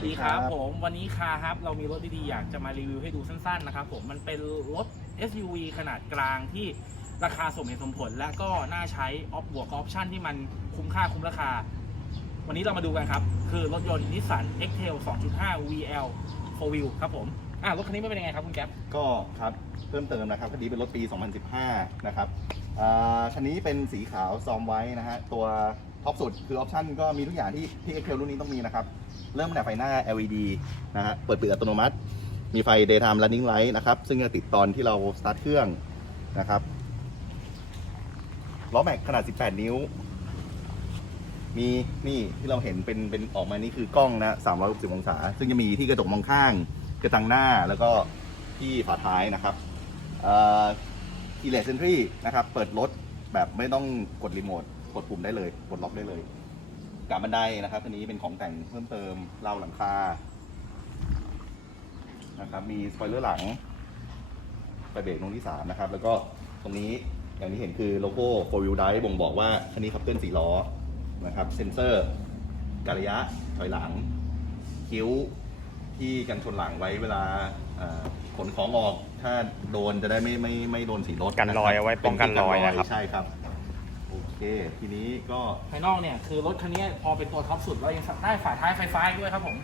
วัสดีครับผมวันนี้คาครับเรามีรถดีๆอยากจะมารีวิวให้ดูสั้นๆนะครับผมมันเป็นรถ SUV ขนาดกลางที่ราคาสมเหตุสมผล และก็น่าใช้ออฟบวกออปชั่นที่มันคุ้มค่าคุ้มราคา วันนี้เรามาดูกันครับ คือรถยนต์นิสสัน X-Trail 2.5 VL 4 Wheel ครับผมอ่ารถคันนี้ไม่เป็นยังไงครับคุณแก๊ปก็ครับเพิ่มเติมนะครับคันนี้เป็นรถปี 2015 นะครับอ่าคันนี้เป็นสีขาวซอมไว้นะฮะตัวท็อปสุดคือออปชั่นก็มีทุกอย่างที่ที่ Excel รุ่นนี้ต้องมีนะครับ เริ่มตั้งแต่ไฟหน้า LED นะฮะเปิดปิดอัตโนมัติ มีไฟ daytime running light นะครับ ซึ่งจะติดตอนที่เราสตาร์ทเครื่องนะครับล้อแม็กขนาด 18 นิ้ว มีนี่ที่เราเห็นเป็นเป็นออกมานี่คือกล้องนะ 360 องศา ซึ่งจะมีที่กระจกมองข้าง กระจังหน้าแล้วก็ที่ฝาท้ายนะครับอีเลสเซนทรีนะครับ เปิดรถแบบไม่ต้องกดรีโมท กดปุ่มได้เลย กดล็อกได้เลย กาบบันไดนะครับอันนี้เป็นของแต่งเพิ่มเติมเล่าหลังคานะครับมีสปอยเลอร์หลังไฟเบรกตรงที่ 3 นะครับ แล้วก็ตรงนี้อย่างที่เห็นคือโลโก้4 wheel drive บ่งบอกว่าคันนี้ขับเคลื่อน4ล้อนะครับ เซ็นเซอร์การระยะถอยหลัง คิ้วที่กันชนหลังไว้เวลาเอ่อขนของออก ถ้าโดนจะได้ไม่ไม่ไม่โดนสีรถกันรอยเอาไว้ป้องกันรอยนะครับ ใช่ครับโอ เค ทีนี้ก็ภายนอกเนี่ยคือรถคันนี้พอเป็นตัวท็อปสุดเรายังได้ฝาท้ายไฟฟ้าอีกด้วยครับผม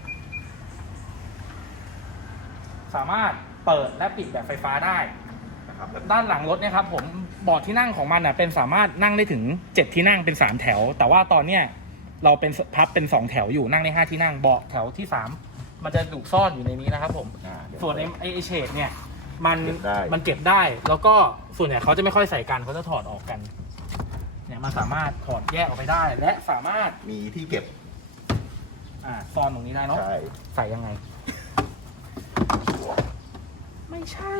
สามารถเปิดและปิดแบบไฟฟ้าได้นะครับแล้วด้านหลังรถเนี่ยครับผมเบาะที่นั่งของมันอะเป็นสามารถนั่งได้ถึง 7 ที่นั่งเป็น 3 แถว แต่ว่าตอนเนี้ยเราเป็นพับเป็น 2 แถวอยู่นั่งได้5ที่นั่งเบาะแถวที่ 3 มันจะถูกซ่อนอยู่ในนี้นะครับ ผมอ่าเดี๋ยส่วนไอ้ไอ้ไอ้เฉดเนี่ยมันเก็บได้ มันเก็บได้ แล้วก็ส่วนใหญ่เขาจะไม่ค่อยใส่กันเขาจะถอดออกกัน เนี่ยมันสามารถถอดแยกออกไปได้ และสามารถมีที่เก็บอ่าซ่อนตรงนี้ได้เนาะใช่ใส่ยังไง ไม่ใช่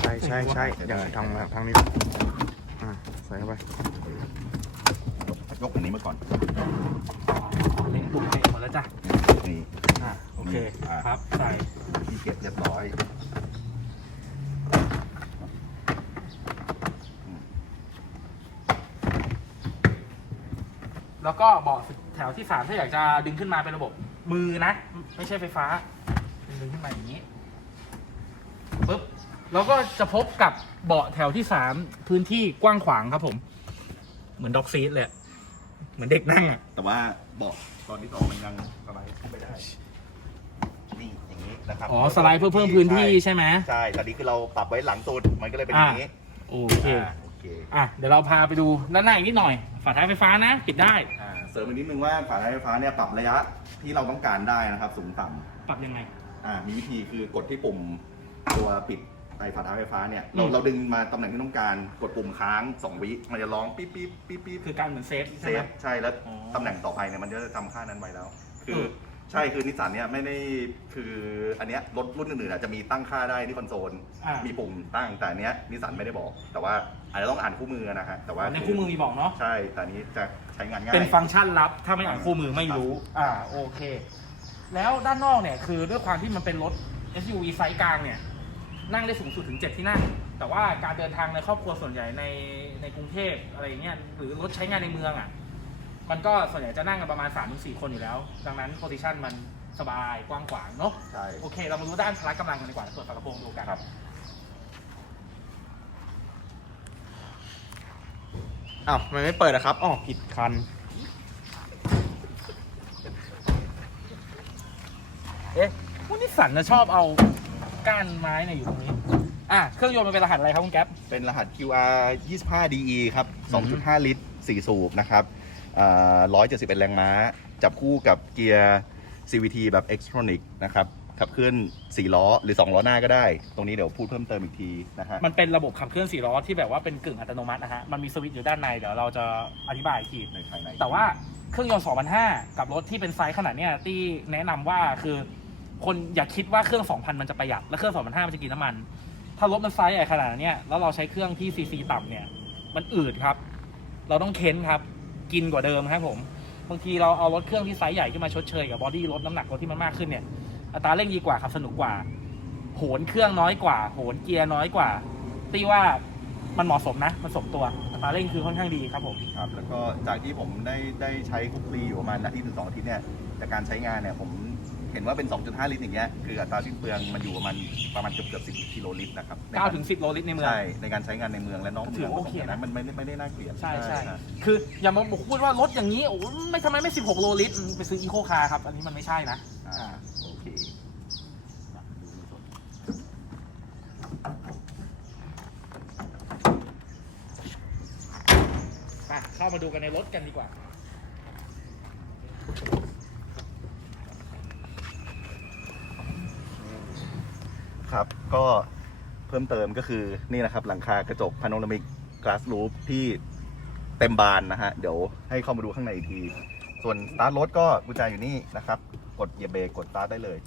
ใช่ใช่ใช่อย่างทางทางนี้อ่าใส่เข้าไปยกอันนี้มาก่อนเล็งปุ่มเองหมดแล้วจ้ะนี่อ่าโอเคอ่าครับใส่ที่เก็บเรียบร้อย แล้วก็เบาะแถวที่สามถ้าอยากจะดึงขึ้นมาเป็นระบบมือนะ ไม่ใช่ไฟฟ้า ดึงขึ้นมาอย่างนี้ปุ๊บแล้วก็จะพบกับเบาะแถวที่สามพื้นที่กว้างขวางครับผม เหมือนด็อกซีทเลยอะเหมือนเด็กนั่งอะ แต่ว่าเบอกตอนที่สองมันยังสไลด์ขึ้นไปได้ นี่อย่างนี้นะครับอ๋อสไลด์เพื่อเพิ่มพื้นที่ใช่ไหมใช่แต่นี้คือเราปรับไว้หลังสุดมันก็เลยเป็นอย่างนี้ โอเค อ่าโอเคอะเดี๋ยวเราพาไปดูด้านหน้าอีกนิดหน่อย ฝาท้ายไฟฟ้านะ ปิดได้ อ่าเสริมอีกนิดนึงว่าฝาท้ายไฟฟ้าเนี่ยปรับระยะที่เราต้องการได้นะครับ สูงต่ปรับยังไงำอ่ามีวิธีคือกดที่ปุ่มตัวปิดไอ้ฝาท้ายไฟฟ้าเนี่ยเราอืม เราดึงมาตำแหน่งที่ต้องการกดปุ่มค้างสองวิมันจะร้องปิ๊บปิ๊บปิ๊บปิ๊บคือการเหมือนเซฟเซใช่ไหม ฟใช่แล้วอ๋อตำแหน่งต่อไปเนี่ยมันจะจำค่านั้นไว้แล้ว คือเออ ใช่คือนิสสันเนี่ยไม่ได้คืออันเนี้ยรถรุ่นอื่นๆอาจจะมีตั้งค่าได้ที่คอนโซลอ่ามีปุ่มตั้งแต่อันเนี้ยนิสสันไม่ได้บอก แต่ว่าอาจจะต้องอ่านคู่มือนะฮะแต่ว่าในคู่มือมีบอกเนาะ ใช่แต่อันนี้จะใช้งานง่าย เป็นฟังก์ชันลับ ถ้าไม่อ่านคู่มือไม่รู้ อ่า โอเค แล้วด้านนอกเนี่ยคือด้วยความที่มันเป็นรถ SUV ไซส์กลางเนี่ย นั่งได้สูงสุดถึง 7 ที่นั่ง แต่ว่าการเดินทางในครอบครัวส่วนใหญ่ในในกรุงเทพอะไรอย่างเงี้ย หรือรถใช้งานในเมืองอะ มันก็ส่วนใหญ่จะนั่งกันประมาณ3-4คนอยู่แล้ว ดังนั้นโพซิชันมันสบายกว้างขวางเนาะใช่ โอเค เรามาดูด้านพละกำลังกันดีกว่าเปิดฝากระโปรงดูกันครับ อ้าวทำไมไม่เปิดอะครับอ๋อผิดคัน เอ๊ะพวกนิสสันนะชอบเอาก้านไม้เนี่ยอยู่ตรงนี้ อะ เครื่องยนต์มันเป็นรหัสอะไรครับคุณแก๊ป เป็นรหัส QR 25 DE ครับ 2.5 ลิตร 4 สูบนะครับอ่า 171 แรงม้า จับคู่กับเกียร์ CVT แบบ Xtronic นะครับขับเคลื่อน4ล้อหรือ 2 ล้อหน้าก็ได้ ตรงนี้เดี๋ยวพูดเพิ่มเติมอีกทีนะฮะมันเป็นระบบขับเคลื่อนสี่ล้อที่แบบว่าเป็นกึ่งอัตโนมัตินะฮะมันมีสวิตช์อยู่ด้านในเดี๋ยวเราจะอธิบายอีกทีในภายในแต่ว่าเครื่องยนต์2,500กับรถที่เป็นไซส์ขนาดเนี้ยที่แนะนำว่าคือคนอย่าคิดว่าเครื่อง 2,000 มันจะประหยัด และเครื่อง2,500มันจะกินน้ำมัน ถ้ารถมันไซส์ใหญ่ขนาดเนี้ยแล้วเราใช้เครื่องที่ซีซีต่ำเนี่ยมันอืดครับ เราต้องเค้นครับ กินกว่าเดิมครับผมบางทีเราเอารถเครื่องที่ไซส์ใหญ่ขึ้นมาชดเชยกับบอดี้รถน้ำหนักรถที่มันมากขึ้นเนี่ยอัตราเร่งดีกว่าครับสนุกกว่า โหนเครื่องน้อยกว่า โหนเกียร์น้อยกว่าตีว่ามันเหมาะสมนะมันสมตัวอัตราเร่งคือค่อนข้างดีครับผม ครับแล้วก็จากที่ผมได้ได้ใช้คุกคลีอยู่ประมาณอาทิตย์ถึงสองอาทิตย์เนี่ยจากการใช้งานเนี่ยผม เห็นว่าเป็น 2.5 ลิตรอย่างเงี้ยคืออัตราสิ้นเปลืองมันอยู่ประมาณประมาณเกือบเกือบ10กิโลลิตรนะครับในกร9ถึง10 โลลิตรในเมือง ใช่ในการใช้งานในเมืองและนอกถืเมือองว่าโอเคนะ มันไม่ได้ไม่ได้น่าเกลียดใช่ใช่ฮะ คืออย่ามาบอกพูดว่ารถอย่างนี้โอ้ไม่ทำไมไม่ 16 โลลิตรไปซื้ออีโคคาร์ครับ อันนี้มันไม่ใช่นะอ่าโอเคอะเข้ามาดูกันในรถกันดีกว่า ครับ ก็เพิ่มเติมก็คือนี่นะครับ หลังคากระจกพาโนรามิกก a าส o ู f ที่เต็มบานนะฮะ เดี๋ยวให้เข้ามาดูข้างในอีกที ส่วนสตาร์ทรถก็กุญแจอยู่นี่นะครับ กดเหยียบเบรกกดสตาร์ทได้เลย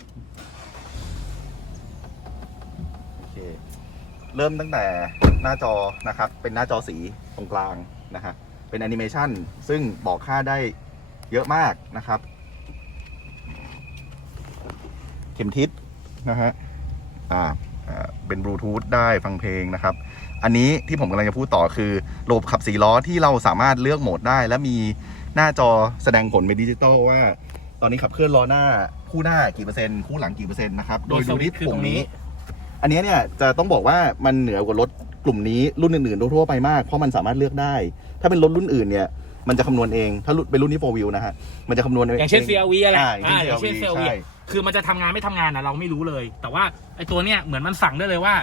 โอเคเริ่มตั้งแต่หน้าจอนะครับ เป็นหน้าจอสีตรงกลางนะฮะเป็นแอนิเมชันซึ่งบอกค่าได้เยอะมากนะครับ เข็มทิศนะฮะ อ่าอ่าเป็นบลูทูธได้ฟังเพลงนะครับ อันนี้ที่ผมกำลังจะพูดต่อคือระบบขับสีล้อที่เราสามารถเลือกโหมดได้ และมีหน้าจอแสดงผลเป็นดิจิตอลว่า ตอนนี้ขับเคลื่อนล้อหน้าคู่หน้ากี่เปอร์เซ็นต์คู่หลังกี่เปอร์เซ็นต์นะครับโดยสวิตช์คือตรงนี้ อันนี้เนี่ยจะต้องบอกว่ามันเหนือกว่ารถกลุ่มนี้รุ่นอื่นๆทั่วๆไปมากเพราะมันสามารถเลือกได้ ถ้าเป็นรถรุ่นอื่นเนี่ยมันจะคำนวณเองถ้ารุ่นเป็นรุ่นนี้โฟวิวนะฮะมันจะคำนวณอย่างเช่น CRV อะไรอ่าอย่างเช่นอย่างเช่น CRV CRV ใช่ คือมันจะทำงานไม่ทำงานนะเราไม่รู้เลย แต่ว่าไอตัวเนี้ยเหมือนมันสั่งได้เลยว่า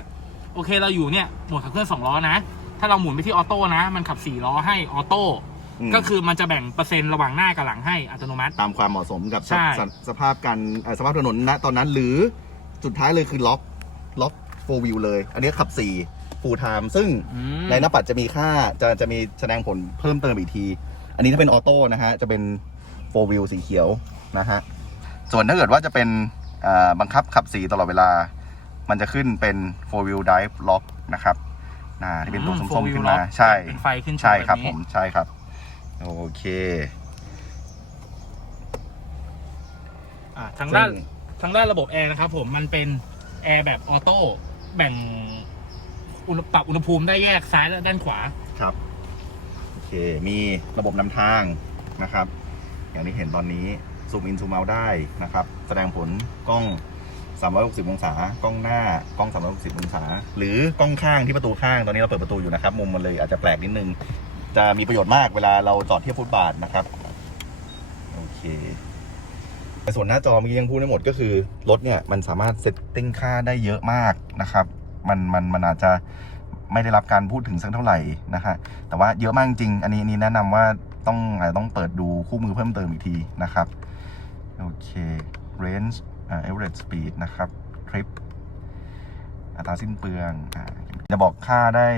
โอเคเราอยู่เนี่ยโหมดขับเคลื่อนสองล้อนะ ถ้าเราหมุนไปที่ออโต้นะ มันขับสี่ล้อให้ออโต้มก็คือมันจะแบ่งเปอร์เซ็นต์ระหว่างหน้ากับหลังให้อัตโนมัติ ตามความเหมาะสมกับสใช่สสภาพการเอ่อสภาพถนนณตอนนั้นหรือสุดท้ายเลยคือล็อกล็อกโฟวิวเลย อันนี้ขับ4 full time ซึ่งอืมในหน้าปัดจะมีค่าจะจะมีแสดงผลเพิ่มเติมอีกที อันนี้ถ้าเป็นออโต้นะฮะ จะเป็นโฟวิวสีเขียวนะฮะ ส่วนถ้าเกิดว่าจะเป็นเอ่อบังคับขับสีตลอดเวลา มันจะขึ้นเป็น four wheel drive lock นะครับอ่าที่เป็นตัวอืมส้ม four ๆ wheel ขึ้นมา lock ใช่เป็นไฟขึ้นโชว์ใช่ครับแบบผนี้มใช่ครับ โอเคอ่าทางด้านซึ่ทางด้านระบบแอร์นะครับผมมันเป็นแอร์แบบออโต้แบ่งอุณหปรับอุณหภูมิได้แยกซ้ายและด้านขวาครับโอเค มีระบบนำทางนะครับ อย่างที่เห็นตอนนี้ ซูมอินซูมเอาได้นะครับ แสดงผลกล้อง 360 องศา กล้องหน้ากล้อง 360 องศา หรือกล้องข้างที่ประตูข้าง ตอนนี้เราเปิดประตูอยู่นะครับ มุมมันเลยอาจจะแปลกนิดนึง จะมีประโยชน์มากเวลาเราจอดเทียบฟุตบาทนะครับ โอเคแต่ส่วนหน้าจอเมื่อกี้ยังพูดไม่หมดก็คือ รถเนี่ยมันสามารถเซตติ้งค่าได้เยอะมากนะครับ มันมันมันอาจจะไม่ได้รับการพูดถึงสักเท่าไหร่นะฮะ แต่ว่าเยอะมากจริง อันนี้อันนี้แนะนำว่าต้องอาจจะต้องเปิดดูคู่มือเพิ่มเติมอีกทีนะครับ โอเค range อ่า average speed นะครับ trip อัตราสิ้นเปลืองอ่าจะบอกค่าได้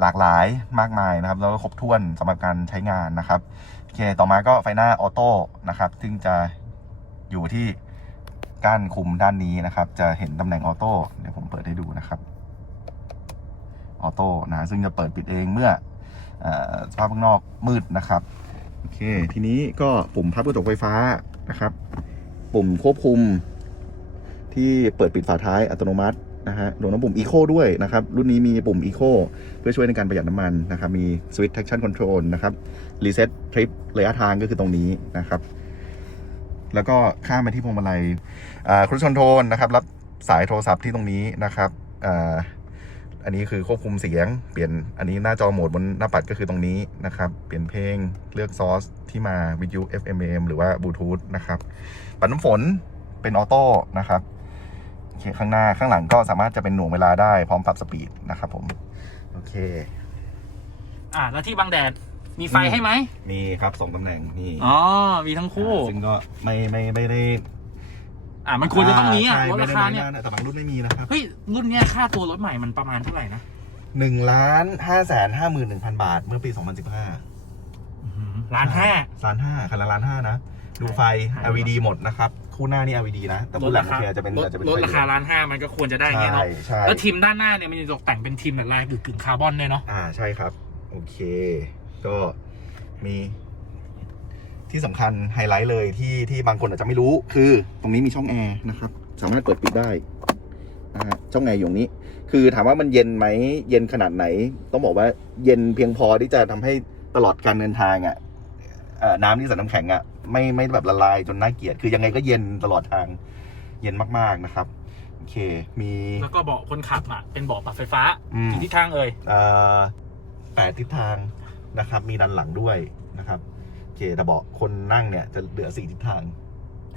หลากหลายมากมายนะครับ แล้วก็ครบถ้วนสำหรับการใช้งานนะครับ โอเค ต่อมาก็ไฟหน้าออโต้นะครับ ซึ่งจะอยู่ที่ก้านคุมด้านนี้นะครับ จะเห็นตำแหน่งออโต้ เดี๋ยวผมเปิดให้ดูนะครับออโต้นะ ซึ่งจะเปิดปิดเองเมื่อออสภาพข้างนอกมืดนะครับ โอเค ทีนี้ก็ปุ่มพับกระจกไฟฟ้า นะครับ ปุ่มควบคุมที่เปิดปิดฝาท้ายอัตโนมัตินะฮะรวมทั้งปุ่ม Eco ด้วยนะครับ รุ่นนี้มีปุ่ม Eco เพื่อช่วยในการประหยัดน้ำมันนะครับ มี Switch Traction Control นะครับ Reset Trip ระยะทางก็คือตรงนี้นะครับ แล้วก็ข้ามไปที่พวงมาลัยครูชนโทนนะครับ รับสายโทรศัพท์ที่ตรงนี้นะครับ อ่าอันนี้คือควบคุมเสียง เปลี่ยนอันนี้หน้าจอโหมดบนหน้าปัดก็คือตรงนี้นะครับ เปลี่ยนเพลงเลือกซอสที่มาวิทยุ FM AM หรือว่าบลูทูธนะครับ ปัดน้ำฝนเป็นออโต้นะครับโอเคข้างหน้าข้างหลังก็สามารถจะเป็นหน่วงเวลาได้พร้อมปรับสปีดนะครับผมโอเค อ่าแล้วที่บังแดดมีไฟให้ไหมมีครับสองตำแหน่งนี่อ๋อมีทั้งคู่ ซึ่งก็ไม่ไม่ไม่ได้ อ่ามันควรจะต้องมีอะใช่ลดไม่ราได้คาไม่เนี่ยได้แต่บางรุ่นไม่มีนะครับเฮ้ยรุ่นเนี้ยค่าตัวรถใหม่มันประมาณเท่าไหร่นะหนึ่งล้านห้าแสนห้าหมื่นหนึ่งพันบาท เมื่อปีสองพันสิบห้าล้านห้า ล้านห้าคันละล้านห้านะ ดูไฟ ใช่ LED หมดนะครับ คู่หน้านี่ LED นะ แต่คู่หลังโอเคอาจจะเป็นลดอาจจะเป็นลดไฟราคาล้านห้ามันก็ควรจะได้อย่างเงี้ยใช่เนาะใช่แล้วทีมด้านหน้าเนี่ยมันจะตกแต่งเป็นทีมแบบลายกึ่งๆคาร์บอนด้วยเนาะอ่าใช่ครับ โอเค ก็มี ที่สำคัญไฮไลท์เลยที่ที่บางคนอาจจะไม่รู้ คือตรงนี้มีช่องแอร์นะครับ สามารถเปิดปิดได้นะฮะช่องแอร์อยู่ตรงนี้ คือถามว่ามันเย็นไหมเย็นขนาดไหน ต้องบอกว่าเย็นเพียงพอที่จะทำให้ตลอดการเดินทางอะ่ะเอ่อน้ำที่ใส่น้ำแข็งอะไม่ไม่แบบละลายจนน่าเกลียด คือยังไงก็เย็นตลอดทางเย็นมากๆนะครับโอเคมีแล้วก็เบาะคนขับอะเป็นเบาะปรับไฟฟ้าอืมกี่ทิศทางเอ่ยเอ่อแปดทิศทางนะครับ มีดันหลังด้วยนะครับโอ เค แต่เบาะคนนั่งเนี่ยจะเหลือสี่ทิศทาง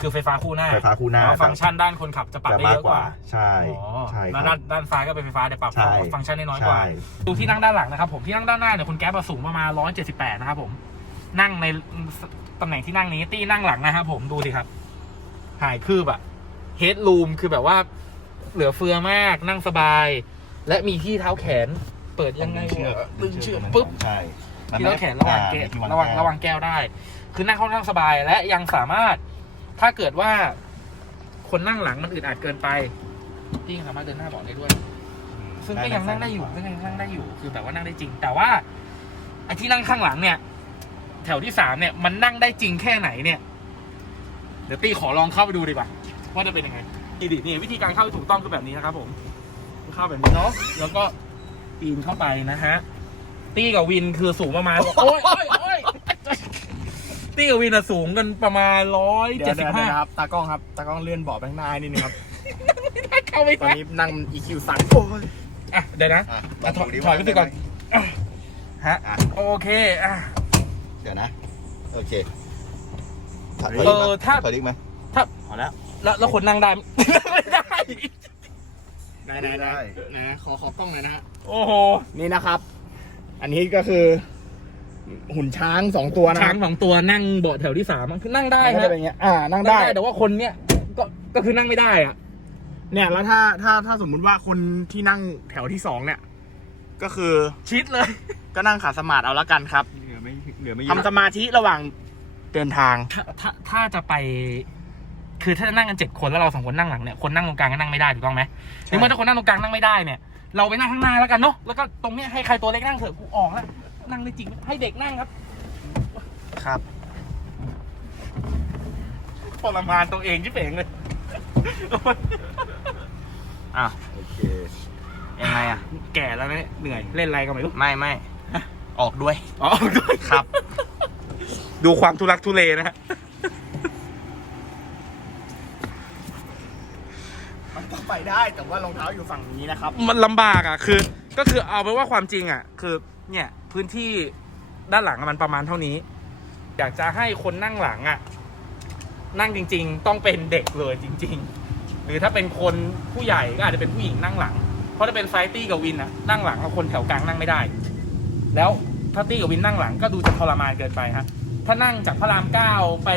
คือไฟฟ้าคู่หน้าไฟฟ้าคู่หน้าแต่ว่าฟังก์ชันด้านคนขับจะปรับจะได้มากเยอะกกว่าว่า ใช่อ๋อใช่คแล้วรัด้าบนด้านซ้ายก็เป็นไฟฟ้าแต่ปรับใช่ฟังก์ชันได้น้อยกว่าใช่ดูที่นั่งด้านหลังนะครับผมที่นั่งด้านหน้าเนี่ยคุณแก๊ปอะสูงประมาณ178นะครับผม นั่งในตำแหน่งที่นั่งนี้ตี้นั่งหลังนะครับผมดูสิครับ หายคืบอะเฮดรูมคือแบบว่า เหลือเฟือมากนั่งสบาย และมีที่เท้าแขน เปิดยังไงดึงเชือกวะดึงเชือกตรงนั้นปุ๊บใช่ ที่เท้าแขนระหว่างเกอ่มีที่ระหว่างแก้ระหว่างแก้วได้ คือนั่งค่อนข้างสบายและยังสามารถถ้าเกิดว่า คนนั่งหลังมันอึดอัดเกินไปที่ยังสามารถเดินหน้าเบาะได้ด้วย ซึ่งก็ยังนั่งได้อยู่ซึ่งยังนั่งได้อยู่ คือแบบว่านั่งได้จริง แต่ว่าไอ้ที่นั่งข้างหลังเนี่ย แถวที่สามเนี่ยมันนั่งได้จริงแค่ไหนเนี่ย เดี๋ยวตี้ขอลองเข้าไปดูดีกว่าว่าจะเป็นยังไงนี่ดินี่วิธีการเข้าที่ถูกต้องคือแบบนี้นะครับผมเข้าแบบนี้เนาะแล้วก็ปีนเข้าไปนะฮะ ตี้กับวินคือสูงประมาณโอ้ยโอ้ยโอ้ยตี้กับวินอะสูงกันประมาณร้อยเดี๋เจ็ยดวสิเดี๋บยวห้านะครับ ตากล้องครับตากล้องเลื่อนเบาะไปข้างหน้าให้นิดนึงครับเข้าไม่ตอนได้นี้นั่ง EQ สั่นโอ้ยอะเดี๋ยวนะอะอะถอยลงดูดิถอยไปสิก่อนฮะอะโอเคอะเดี๋ยวนะ โอเคถอยเออถอยถ้าถอยดิกไหมถ้าพอแล้ว แล้วแล้วคนนั่งได้ไม่ได้ไหนไหนไหนได้ไหนนะขอขอกล้องหน่อยนะฮะโอ้โหนี่นะครับ อันนี้ก็คือ หุ่นช้างสองตัวนะช้างสองตัวนั่งเบาะแถวที่สามอะคือนั่งได้ได้คครัรับบอย่างเงี้ยอ่านั่งนั่งได้ได้ แต่ว่าคนเนี้ยก็ก็คือนั่งไม่ได้อะ เนี่ยแล้วถ้าถ้าถ้าสมมุติว่าคนที่นั่งแถวที่สองเนี่ย ก็คือชิดเลยก็นั่งขาสมาธิเอาละกันครับเหลือไม่เหลือไม่เยทำสอะมาธิระหว่างเดินทาง ถ้าถ้าถ้าจะไป คือถ้านั่งกันเจ็ดคนแล้วเราสองคนนั่งหลังเนี่ยคนนั่งตรงกลางก็นั่งไม่ได้ถูกต้องไหมใช่ ถึงแม้ถ้าคนนั่งตรงกลางนั่งไม่ได้เนี่ย เราไปนั่งข้างหน้าแล้วกันเนาะแล้วก็ตรงเนี้ยให้ใครตัวเล็กนั่งเถอะกูออกแล้วนั่งได้จริงให้เด็กนั่งครับครับทรมานตัวเองที่เป่งเลยอะโอเคยังไงอะ แก่แล้วเนี่ยเหนื่อยเล่นอะไรก็ไม่รู้ไม่ไม่ออกด้วยอ๋อด้วยครับ ดูความทุลักทุเลนะฮะ มันก็ ไปได้ แต่ว่ารองเท้าอยู่ฝั่งนี้นะครับ มันลำบากอะคือ ก็คือเอาไปนว่าความจริงอะ คือเนี่ยพื้นที่ด้านหลังอะมันประมาณเท่านี้ อยากจะให้คนนั่งหลังอะ นั่งจริง ๆ ต้องเป็นเด็กเลยจริง ๆ หรือถ้าเป็นคนผู้ใหญ่ก็อาจจะเป็นผู้หญิงนั่งหลัง เพราะถ้าเป็นไฟตี้กับวินอะนั่งหลังแล้วคนแถวกลางนั่งไม่ได้ แล้วถ้าตี้กับวินนั่งหลังก็ดูจะทรมานเกินไปฮะถ้านั่งจากพระรามเก้าไป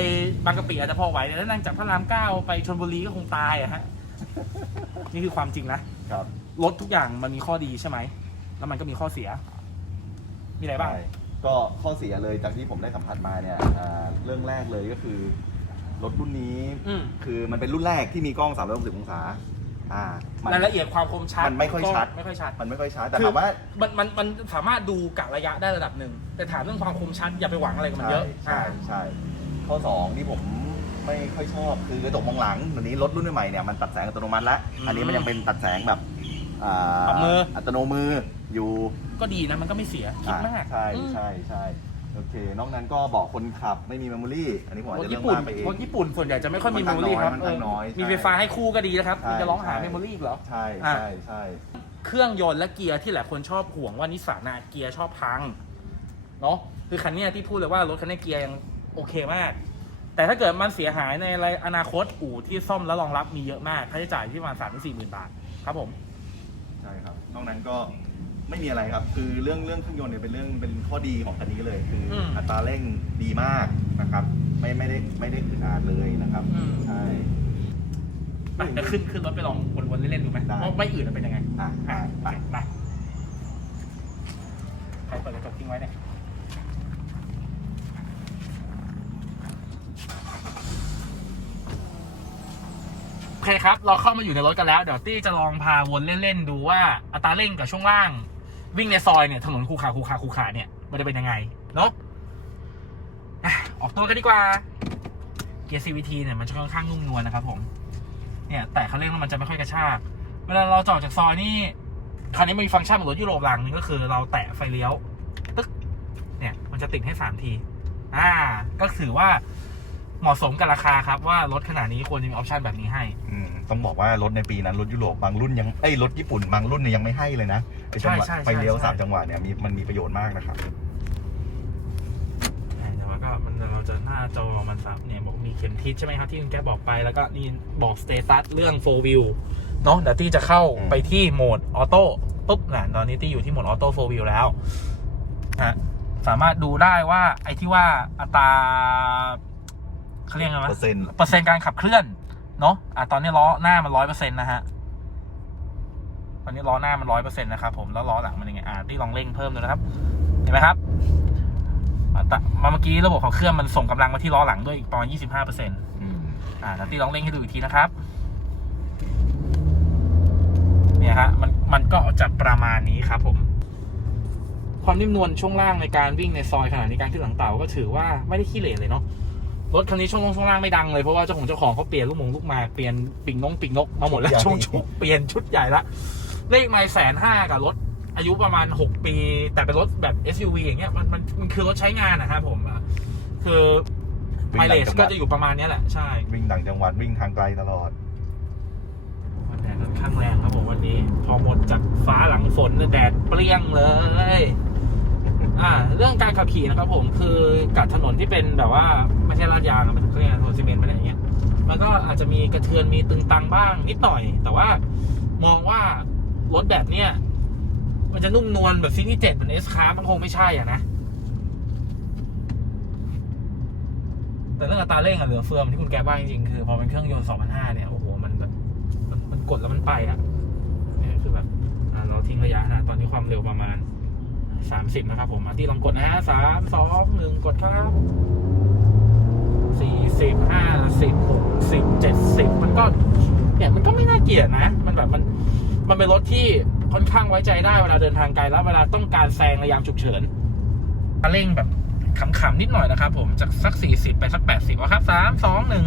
บางกะปิอาจจะพอไหวแต่ถ้านั่งจากพระรามเก้าไปชลบุรีก็คงตายอะฮะ นี่คือความจริงนะครับ รถทุกอย่างมันมีข้อดีใช่ไหม แล้วมันก็มีข้อเสีย มีอะไรบ้าง ใช่ก็ข้อเสียเลยจากที่ผมได้สัมผัสมาเนี่ยอ่าเรื่องแรกเลยก็คือรถรุ่นนี้อืมคือมันเป็นรุ่นแรกที่มีกล้อง 360 องศาอ่ามัน รายละเอียดความคมชัดมันไม่ค่อยชัด ก็ไม่ค่อยชัด มันไม่ค่อยชัดแต่คือ ถามว่า มันมันมันสามารถดูกะระยะได้ระดับหนึ่ง แต่ถามเรื่องความคมชัดอย่าไปหวังอะไรกับมันเยอะใช่ใช่ ข้อสองที่ผม ไม่ค่อยชอบคือกระจกมองหลังเดี๋ยวนี้รถรุ่นใหม่ๆเนี่ยมันตัดแสงอัตโนมัติแล้วอันนี้มันยังเป็นตัดแสงแบบอ่าปรับมืออัตโนมืออยู่ ก็ดีนะมันก็ไม่เสีย คิดมากอ่าใช่อืมใช่ใช่โอเค นอกนั้นก็บอกคนขับไม่มีเมมโมรี่ อันนี้ผมอาจรถจะเรื่อญี่งปุ่นมากไปเอง รถญี่ปุ่นส่วนใหญ่จะไม่ค่อยมีมัเมนมโมรี่ครับมันเออน้อยมีใช่ไฟฟ้าให้คู่ก็ดีนะครับใช่มีจะร้องหาใช่เมมโมรี่อีกเหรอ ใช่อะใช่ใช่เครื่องยนต์และเกียร์ที่หลายคนชอบห่วงว่านิสสันอะเกียร์ชอบพังเนาะคือคันเนี้ยที่พูดเลยว่ารถคันนี้เกียร์ยังโอเคมาก แต่ถ้าเกิดมันเสียหายในอะไรอนาคตอู่ที่ซ่อมแล้วรองรับมีเยอะมากค่าใช้จ่ายที่ประมาณสามถึงสี่หมื่นบาทครับผมใช่ครับนอกนั้นก็ไม่มีอะไรครับ คือเรื่องเรื่องเครื่องยนต์เนี่ยเป็นเรื่องเป็นข้อดีของคันนี้เลย คืออมอัตราเร่งดีมากนะครับ ไม่ไม่ได้ไม่ได้อึดอัดเลยนะครับอืม ใช่ไปเดี๋ยวขึ้นขึ้นรถไปลองวนๆเล่นๆดูไหมได้ว่าไม่อื่นมันเป็นยังไงอะอะไปโอเคไปใครเปิดกระจกทิ้งไว้เนี่ยโอเครับเราเข้ามาอยู่ในรถกันแล้ว เดี๋ยวตี้จะลองพาวนเล่นๆดูว่าอัตราเร่งกับช่วงล่าง วิ่งในซอยเนี่ยถนนคูขาคูขาคูขาเนี่ยมันจะเป็นยังไงเนาะออกตัวกันดีกว่าเกียร์ CVT เนี่ยมันจะค่อนข้างนุ่มนวลนะครับผมเนี่ยแต่คันเร่งแล้วมันจะไม่ค่อยกระชากเวลาเราจอดจากซอยนี่คันนี้มันมีฟังก์ชันของรถยุโรปหลังนึงก็คือเราแตะไฟเลี้ยวตึ๊กเนี่ยมันจะติดให้สามที อ่า ก็ถือว่า เหมาะสมกับราคาครับว่ารถขนาดนี้ควรจะมีออปชันแบบนี้ให้ อืมต้องบอกว่ารถในปีนั้นรถยุโรปบางรุ่นยังเอ้ยรถญี่ปุ่นบางรุ่นเนี่ยยังไม่ให้เลยนะไอ้จังหวะใช่ใช่ไฟเลี้ยวใช่ สามจังหวะเนี่ยมีมันมีประโยชน์มากนะครับ แต่ว่าก็มันเราจะหน้าจอมันสับเนี่ยบอกมีเข็มทิศใช่ไหมครับที่คุณแกบอกไปแล้วก็นี่บอกสเตตัสเรื่อง4 wheel เนาะเดี๋ยวที่จะเข้าอืม ไปที่โหมดออโต้ปุ๊บนะตอนนี้ที่อยู่ที่โหมดออโต้4 wheel แล้วนะสามารถดูได้ว่าไอ้ที่ว่าอัตรา เขาเรียกไงวะเปอร์เซ็นต์เปอร์เซ็นต์การขับเคลื่อนเนาะอะตอนนี้ล้อหน้ามันร้อยเปอร์เซ็นต์นะฮะตอนนี้ล้อหน้ามันร้อยเปอร์เซ็นต์นะครับผมแล้วล้อหลังมันยังไงอ่าที่ลองเร่งเพิ่มดูนะครับ เห็นไหมครับอะแต่มาเมื่อกี้ระบบของเครื่องมันส่งกำลังมาที่ล้อหลังด้วยอีกประมาณยี่สิบห้าเปอร์เซ็นต์อืมอ่าแล้วที่ลองเร่งให้ดูอีกทีนะครับ เนี่ยฮะมันมันก็จะประมาณนี้ครับผม ความนิ่มนวลช่วงล่างในการวิ่งในซอยขนาดนี้การขึ้นหลังเต่าก็ถือว่าไม่ได้ขี้เหร่เลยเนาะ รถคันนี้ช่วงลงช่วงล่างไม่ดังเลยเพราะว่าเจ้าของเจ้าของเขาเปลี่ยนลูกหมงลูกหมากเปลี่ยนปิ่งนงปิ่งนกมาหมดแล้วช่วงชุดเปลี่ยนชุดใหญ่ละเลขไมล์แสนห้ากับรถอายุประมาณ 6 ปี แต่เป็นรถแบบ SUV อย่างเงี้ยมันมันมันคือรถใช้งานนะครับผมอะคือไมเลสก็จะอยู่ประมาณเนี้ยแหละ ใช่ วิ่งต่างจังหวัดวิ่งทางไกลตลอดแดดค่อนข้างแรงครับผมวันนี้ พอหมดจากฟ้าหลังฝนเนี่ยแดดเปรี้ยงเลย อ่า เรื่องการขับขี่นะครับผมคือกับถนนที่เป็นแบบว่าไม่ใช่ลาดยางอะมันเขาเรียกอะไรถนนซีเมนต์ไปไหนอย่างเงี้ยมันก็อาจจะมีกระเทือนมีตึงตังบ้างนิดหน่อย แต่ว่ามองว่ารถแบบเนี้ยมันจะนุ่มนวลแบบซีรีส์เจ็ดเหมือนเอสคาร์มันคงไม่ใช่อะนะ แต่เรื่องอัตราเร่งอะเหลือเฟือมที่คุณแกว่างจริงๆคือพอเป็นเครื่องยนต์2,500เนี่ย โอ้โห มันแบบมันมันกดแล้วมันไปอะเนี่ยคือแบบอ่าเราทิ้งระยะนะตอนนี้ความเร็วประมาณ 30นะครับผมอะที่ลองกดนะฮะสามสองหนึ่งกดครับสี่สิบห้าสิบหกสิบเจ็ดสิบมันก็เนี่ยมันก็ไม่น่าเกลียดนะ มันแบบมันมันเป็นรถที่ค่อนข้างไว้ใจได้เวลาเดินทางไกลแล้วเวลาต้องการแซงในยามฉุกเฉินเร่งแบบขำๆนิดหน่อยนะครับผมจากสัก 40 ไปสัก 80วะครับสามสองหนึ่ง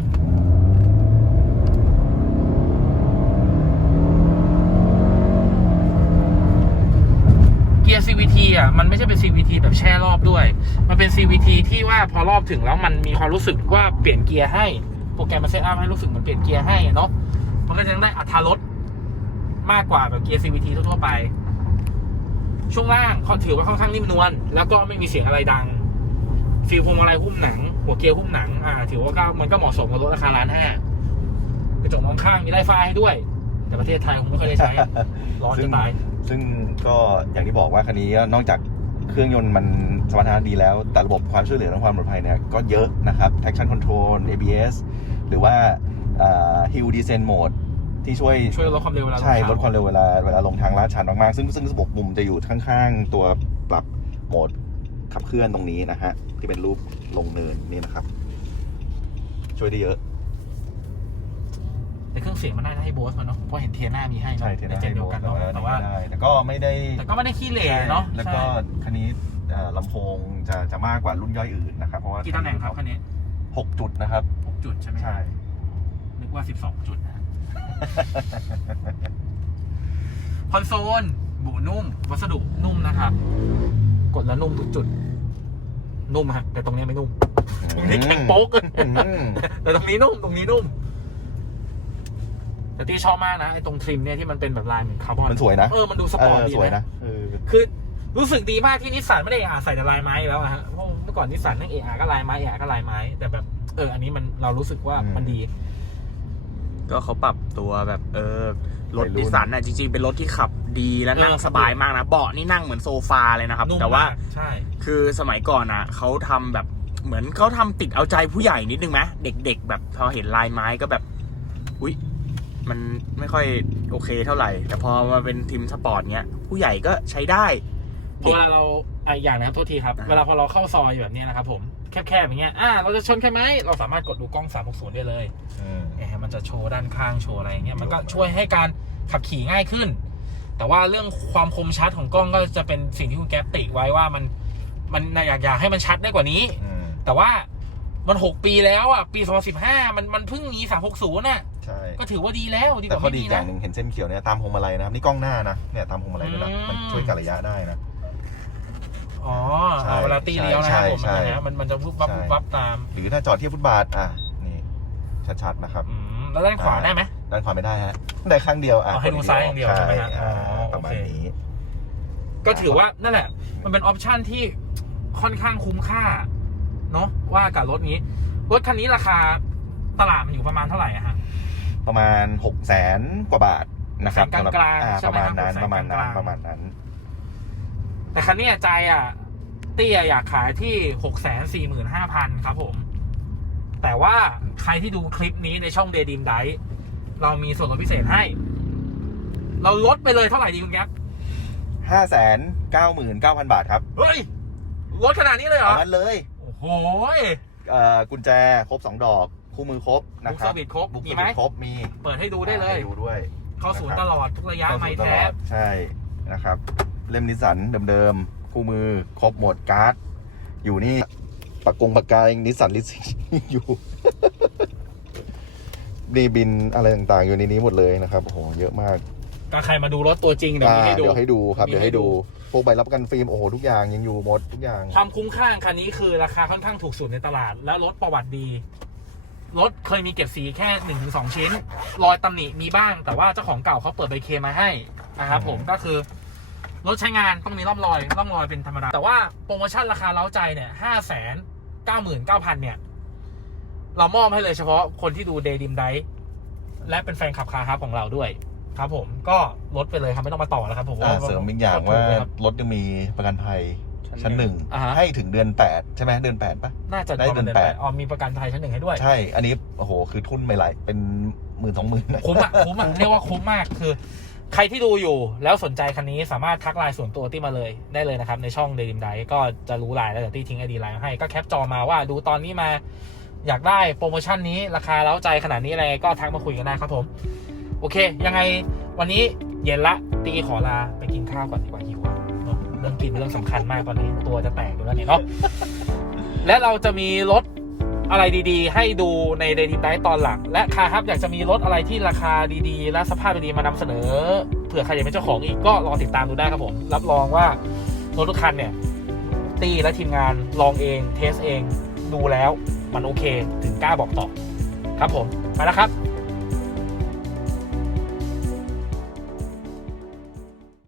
เกียร์ CVT อะ มันไม่ใช่เป็น CVT แบบแช่รอบด้วย มันเป็น CVT ที่ว่าพอรอบถึงแล้วมันมีความรู้สึกว่าเปลี่ยนเกียร์ให้ โปรแกรมมันเซตอัพให้รู้สึกเหมือนเปลี่ยนเกียร์ให้เนาะ มันก็จะได้อัตราลดมากกว่าแบบเกียร์ CVT ทั่วๆไป ช่วงล่างเขาถือว่าค่อนข้างนิ่มนวล แล้วก็ไม่มีเสียงอะไรดังฟีลพวงมาลัยหุ้มหนัง หัวเกียร์หุ้มหนัง อ่า ถือว่าก็มันก็เหมาะสมกับรถราคาล้านห้ากระจกมองข้างมีไล่ฟ้าให้ด้วย แต่ประเทศไทยผมไม่ค่อยได้ใช้ ร้อนจะตาย ซึ่งก็อย่างที่บอกว่าคันนี้นอกจากเครื่องยนต์มันสมรรถนะดีแล้ว แต่ระบบความช่วยเหลือและความปลอดภัยเนี่ยก็เยอะนะครับ traction control ABS หรือว่าอ่า hill descent mode ที่ช่วยช่วยลดความเร็วเวลาลงใช่เขาลดความเร็วเวลาเวลาลงทางลาดชันมากๆ ซึ่งซึ่งระบบมุมจะอยู่ข้างๆ ตัวปรับโหมดขับเคลื่อนตรงนี้นะฮะที่เป็นรูปลงเนินนี่นะครับ ช่วยได้เยอะ แต่เครื่องเสียงมันน่าจะให้โบสมันเนาะเพราะเห็นเทียน่ามีให้ใช่เทในน่าเจนไฮเดีโบยวกันแต่เนาะว่าแต่ว่าไม่ได้แต่ก็ไม่ได้แต่ก็ไม่ได้ขี้เหร่เนาะแล้วก็ใช่คันนี้เอ่อลำโพงจะจะมากกว่ารุ่นย่อยอื่นนะครับ เพราะว่ากี่ตำแหน่งครับคันนี้หกจุดนะครับ หกจุดใช่ไหมใช่ นึกว่าสิบสองจุดนะคอนโซลบุนุ่ม วัสดุนุ่มนะครับ กดแล้วนุ่มทุกจุด นุ่มฮะแต่ตรงนี้ไม่นุ่มตรงนี้แข็งโป๊ก อืมแต่ตรงนี้นุ่มตรงนี้นุ่ม แต่ที่ชอบมากนะไอ้ตรงทริมเนี่ยที่มันเป็นแบบลายเหมือนคาร์บอนมันสวยนะเออมันดูสเอปอร์ตอดีสวยนะนะเออคือรู้สึกดีมากที่นิสสันไม่ได้อาใส่แต่ลายไม้แล้วอะฮะเพราะเมื่อก่อนนิสสันนั่งเออาก็ลายไม้เออาก็ลายไม้ แต่แบบเอออันนี้มันเรารู้สึกว่าอืมมันดี ก็เขาปรับตัวแบบเออรถวัยรุ่นดิสันน่ะจริงๆ เป็นรถที่ขับดีและนั่งเออสบายมากนะ เบาะนี่นั่งเหมือนโซฟาเลยนะครับนุ่มแต่ว่ามกใช่คือสมัยก่อนอะเขาทำแบบเหมือนเขาทำติดเอาใจผู้ใหญ่นิดนึงไหมเด็ก ๆ แบบพอเห็นลายไม้ก็แบบอุ๊ย มันไม่ค่อยโอเคเท่าไหร่ แต่พอมาเป็นทีมสปอร์ตเนี้ย ผู้ใหญ่ก็ใช้ได้ พอเวลาเราอะอีกอย่างนะครับโทษทีครับ อ่า เวลาพอเราเข้าซอยแบบเนี้ยนะครับผมแคบๆอย่างเงี้ยอ่าเราจะชนใช่ไหมเราสามารถกดดูกล้อง 360 ได้เลยอืมเนี่ยมันจะโชว์ด้านข้างโชว์อะไรอย่างเงี้ยมันก็ช่วยให้การขับขี่ง่ายขึ้น แต่ว่าเรื่องความคมชัดของกล้องก็จะเป็นสิ่งที่คุณแก๊ปติไว้ว่ามันมันอยากอยากให้มันชัดได้กว่านี้ อืมแต่ว่า มัน6ปีแล้วอะ ปี2015มันมันเพิ่งมี360น่ะ ใช่ ก็ถือว่าดีแล้วดีกแต่ว่าข้อไม่ดีดีอีกอย่านะ งหนึ่งเห็นเส้นเขียวเนี่ยตามพวงมาลัยนะครับนี่กล้องหน้านะเนี่ยตามพวงมาลัยด้วยนะอืม มันช่วยกัระยะได้นะโออ๋อใช่เวลาตีเลี้ยวนะครับผมใช่มันใช่นะมันมันจะวุบวับใช่ วุบวับตามหรือถ้าจอดเทียบฟุตบาทอะนี่ชัดๆนะครับ อืมแล้วด้านขวาได้ไหม ด้านขวาไม่ได้ฮะได้ข้างเดียวอะอ๋อให้ดูซ้ายอย่างเดียวใช่ไหมฮะอ่าอ๋อประมาณโอเค นี้ ก็ถือว่านั่นแหละ มันเป็นออปชันที่ค่อนข้างคุ้มค่า เนาะว่ากับรถนี้ รถคันนี้ราคาตลาดมันอยู่ประมาณเท่าไหร่อะฮะ ประมาณหกแสนกว่าบาทนะครับแสนกลางๆอ่ใช่ประไหมมาณนั้นครับประมาณแสนกนั้ลานงๆประมาณนั้น แต่คันนี้ใจอะ เตี้ยอยากขายที่หกแสนสี่หมื่นห้าพันครับผม แต่ว่าใครที่ดูคลิปนี้ในช่องเดดีมไดเรามีส่วนลดพิเศษให้ เราลดไปเลยเท่าไหร่ดีคุณแก๊ปห้าแสนเก้าหมื่นเก้าพันบาทครับ เฮ้ย ลดขนาดนี้เลยเหรเอาอนั้นเลย โอ้โหเอ่อกุญแจครบสองดอก คู่มือครบนะบุ๊กคเซรัอบร์วิสครบบุ๊กมีเซอไหมร์วิสครบมีเปิดให้ดูได้เลย ให้ดูด้วย เข้าศูนย์นะคตรับลอดทุกระยะเข้าไม่สู่ตแท้ลอดใช่นะครับ เล่มนิสสันเดิมๆ คู่มือครบหมดการ์ด อยู่นี่ปากกงปากกานิสสันลิสอยู่ดีบินอะไรต่างๆ อยู่ในนี้หมดเลยนะครับโอ้โหเยอะมากก็ใครมาดูรถตัวจริงเดี๋ยวมีให้ดู เดี๋ยวให้ดูครับมีเดี๋ยวให้ให้ดูดู พวกใบรับประกันฟิล์มโอ้โหทุกอย่างยังอยู่หมดทุกอย่าง ความคุ้มค่าคันนี้คือราคาค่อนข้างถูกสุดในตลาด และรถประวัติดี รถเคยมีเก็บสีแค่หนึ่งถึงสองชิ้น รอยตำหนิมีบ้าง แต่ว่าเจ้าของเก่าเขาเปิดใบเคมาให้นะครับผมก็คือ รถใช้งานต้องมีร่องรอยร่องรอยเป็นธรรมดา แต่ว่าโปรโมชั่นราคาเล้าใจเนี่ยห้าแสนเก้าหมื่นเก้าพันเนี่ย เรามอบให้เลยเฉพาะคนที่ดูเดย์ดิมไดและเป็นแฟนขับคาร์ครับของเราด้วย ครับผมก็ลดไปเลยครับไม่ต้องมาต่อแล้วครับผมอ่าเสริมอีกอย่างว่าถูกเลยครับรถยังมีประกันภัยชั้ชั้นนหหนึ่นึ่งงอ่าฮะให้ถึงเดือนแปดใช่ไหมเดือนแปดปะน่าจะได้เดือนประมาณแปดอ๋อมีประกันภัยชั้นหนึ่งให้ด้วย ใช่ อันนี้โอ้โหคือทุนไม่ไหลายเป็นหมื่นสองหมื่นคุ้มอะคุ้มอะเรียกว่าคุ้มมากคือ ใครที่ดูอยู่แล้วสนใจคันนี้สามารถทักไลน์ส่วนตัวที่มาเลยได้เลยนะครับ ในช่องเดลิมไดก็จะรู้ไลน์แล้วเดี๋ยวที่ทิ้งไอดีไลน์ให้ก็แคปจอมาว่าดูตอนนี้มาอยากได้โปรโมชั่นนี้ราคาเล้าใจขนาดนี้อะไรก็ทักมาคุยกันได้ครับผม โอเค ยังไงวันนี้เย็นละตีขอลาไปกินข้าวก่อนดีกว่าหิวอะเรื่องกินเป็นเรื่องสำคัญมากตอนนี้ตัวจะแตกอยู่แล้วเนี่ยเนาะและเราจะมีรถอะไรดีๆ ให้ดูในเดทิมไดตอนหลัง และคาครับอยากจะมีรถอะไรที่ราคาดีๆ และสภาพดีๆมานำเสนอ เผื่อใครอยากเป็นเจ้าของอีกก็รอติดตามดูได้ครับผม รับรองว่ารถทุกคันเนี่ยตีและทีมงานลองเองเทสเองดูแล้วมันโอเค ถึงกล้าบอกต่อ ครับผม ไปแล้วครับ